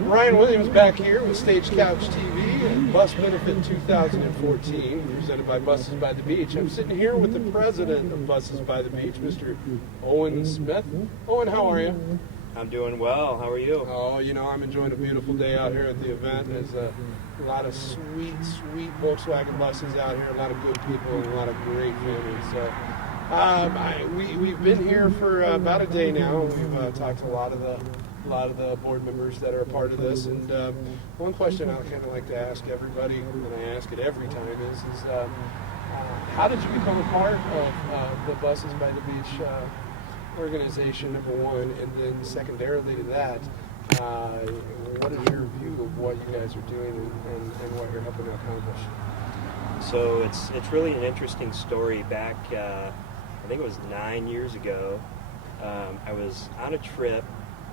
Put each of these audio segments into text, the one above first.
Ryan Williams back here with Stage Couch TV and Bus Benefit 2014, presented by Buses by the Beach. I'm sitting here with the president of Buses by the Beach, Mr. Owen Smith. Owen, how are you? I'm doing well. How are you? Oh, you know, I'm enjoying a beautiful day out here at the event. There's a lot of sweet Volkswagen buses out here, a lot of good people, and a lot of great families. So, we've been here for about a day now. We've talked to a lot of the board members that are a part of this. And one question I kind of like to ask everybody, and I ask it every time, is how did you become a part of the Buses by the Beach organization, number one, and then secondarily to that, what is your view of what you guys are doing and what you're helping to accomplish? So it's really an interesting story. Back, I think it was 9 years ago, I was on a trip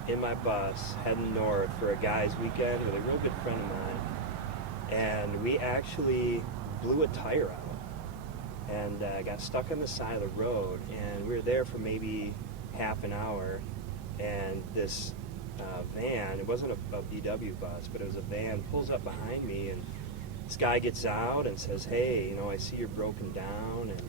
in my bus heading north for a guy's weekend with a real good friend of mine, and we actually blew a tire out and got stuck on the side of the road, and we were there for maybe half an hour, and this van, it wasn't a VW bus, but it was a van, pulls up behind me, and this guy gets out and says, hey, you know, I see you're broken down, and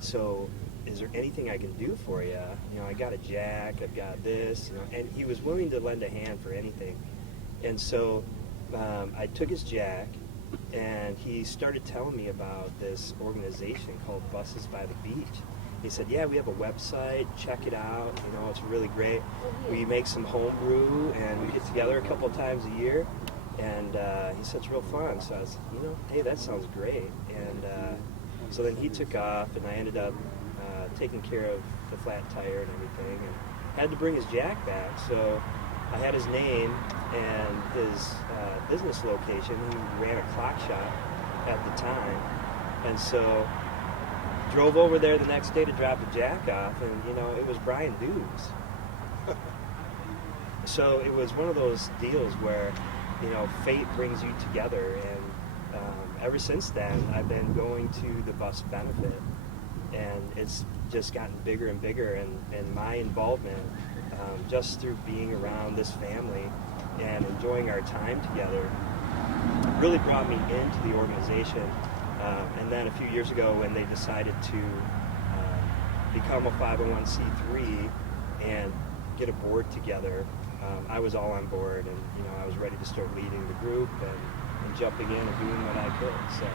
so is there anything I can do for you? You know, I got a jack, I've got this, you know, and he was willing to lend a hand for anything. And so I took his jack, and he started telling me about this organization called Buses by the Beach. He said, yeah, we have a website, check it out, you know, it's really great. We make some home brew, and we get together a couple times a year, and he said, it's real fun. So I was, you know, hey, that sounds great. And so then he took off, and I ended up taking care of the flat tire and everything, and had to bring his jack back. So I had his name and his business location. He ran a clock shop at the time, and so drove over there the next day to drop the jack off, and you know, it was Brian Dubes. So it was one of those deals where, you know, fate brings you together, and ever since then I've been going to the bus benefit, and it's just gotten bigger and bigger, and my involvement just through being around this family and enjoying our time together really brought me into the organization. And then a few years ago, when they decided to become a 501c3 and get a board together, I was all on board, and you know, I was ready to start leading the group and jumping in and doing what I could. So